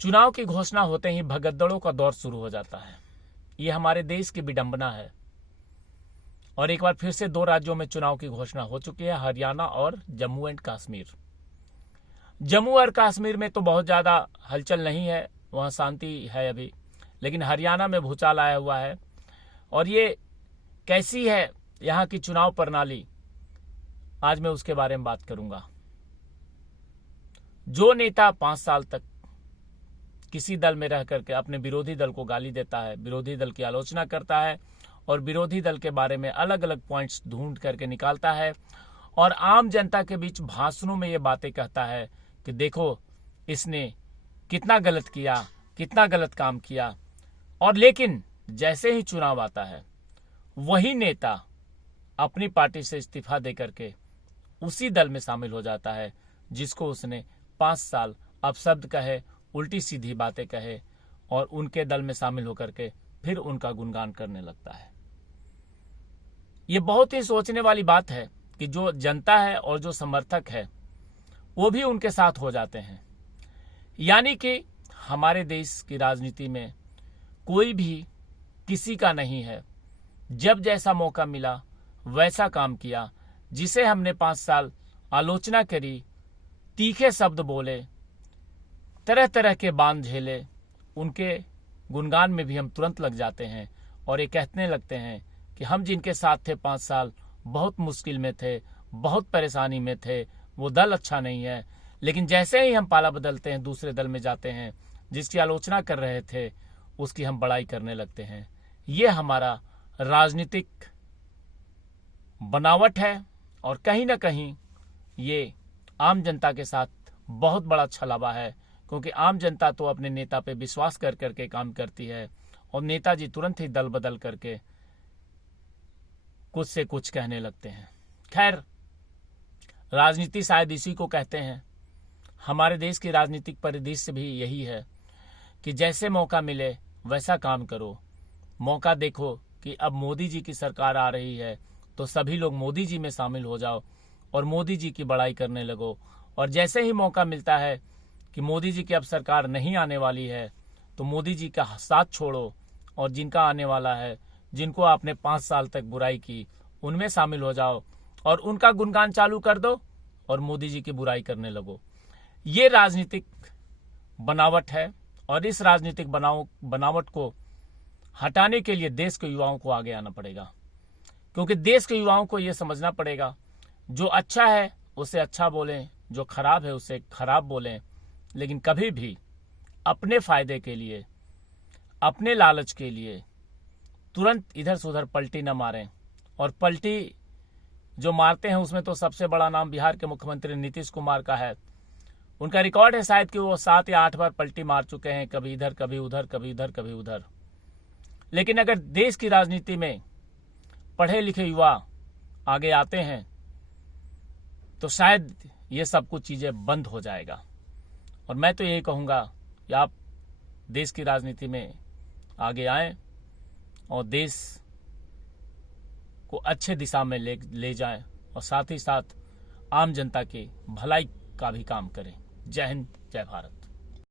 चुनाव की घोषणा होते ही भगदड़ों का दौर शुरू हो जाता है। ये हमारे देश की विडंबना है। और एक बार फिर से 2 राज्यों में चुनाव की घोषणा हो चुकी है, हरियाणा और जम्मू एंड कश्मीर। जम्मू और कश्मीर में तो बहुत ज्यादा हलचल नहीं है, वहां शांति है अभी, लेकिन हरियाणा में भूचाल आया हुआ है। और ये कैसी है यहाँ की चुनाव प्रणाली, आज मैं उसके बारे में बात करूंगा। जो नेता 5 साल तक किसी दल में रह करके अपने विरोधी दल को गाली देता है, विरोधी दल की आलोचना करता है और विरोधी दल के बारे में अलग अलग पॉइंट्स ढूंढ करके निकालता है और आम जनता के बीच भाषणों में ये बातें कहता है कि देखो इसने कितना गलत किया, कितना गलत काम किया। और लेकिन जैसे ही चुनाव आता है वही नेता अपनी पार्टी से इस्तीफा दे करके उसी दल में शामिल हो जाता है जिसको उसने 5 साल अपशब्द कहे, उल्टी सीधी बातें कहे और उनके दल में शामिल होकर के फिर उनका गुणगान करने लगता है। ये बहुत ही सोचने वाली बात है कि जो जनता है और जो समर्थक है वो भी उनके साथ हो जाते हैं। यानी कि हमारे देश की राजनीति में कोई भी किसी का नहीं है। जब जैसा मौका मिला वैसा काम किया। जिसे हमने 5 साल आलोचना करी, तीखे शब्द बोले, तरह तरह के बांध झेले, उनके गुणगान में भी हम तुरंत लग जाते हैं और ये कहने लगते हैं कि हम जिनके साथ थे 5 साल बहुत मुश्किल में थे, बहुत परेशानी में थे, वो दल अच्छा नहीं है। लेकिन जैसे ही हम पाला बदलते हैं, दूसरे दल में जाते हैं, जिसकी आलोचना कर रहे थे उसकी हम बड़ाई करने लगते हैं। ये हमारा राजनीतिक बनावट है और कहीं ना कहीं ये आम जनता के साथ बहुत बड़ा छलावा है, क्योंकि आम जनता तो अपने नेता पे विश्वास कर करके काम करती है और नेताजी तुरंत ही दल बदल करके कुछ से कुछ कहने लगते हैं। खैर, राजनीति शायद इसी को कहते हैं। हमारे देश की राजनीतिक परिदृश्य भी यही है कि जैसे मौका मिले वैसा काम करो। मौका देखो कि अब मोदी जी की सरकार आ रही है तो सभी लोग मोदी जी में शामिल हो जाओ और मोदी जी की बड़ाई करने लगो। और जैसे ही मौका मिलता है कि मोदी जी की अब सरकार नहीं आने वाली है तो मोदी जी का साथ छोड़ो और जिनका आने वाला है, जिनको आपने 5 साल तक बुराई की, उनमें शामिल हो जाओ और उनका गुणगान चालू कर दो और मोदी जी की बुराई करने लगो। ये राजनीतिक बनावट है और इस राजनीतिक बनावट को हटाने के लिए देश के युवाओं को आगे आना पड़ेगा, क्योंकि देश के युवाओं को यह समझना पड़ेगा जो अच्छा है उसे अच्छा बोलें, जो खराब है उसे खराब बोलें, लेकिन कभी भी अपने फायदे के लिए, अपने लालच के लिए तुरंत इधर से उधर पलटी न मारें। और पलटी जो मारते हैं उसमें तो सबसे बड़ा नाम बिहार के मुख्यमंत्री नीतीश कुमार का है। उनका रिकॉर्ड है शायद कि वो 7 या 8 बार पलटी मार चुके हैं, कभी इधर कभी उधर, कभी इधर कभी उधर। लेकिन अगर देश की राजनीति में पढ़े लिखे युवा आगे आते हैं तो शायद ये सब कुछ चीजें बंद हो जाएगा। और मैं तो यही कहूंगा कि आप देश की राजनीति में आगे आएं और देश को अच्छे दिशा में ले जाएं और साथ ही साथ आम जनता की भलाई का भी काम करें। जय हिंद, जय भारत।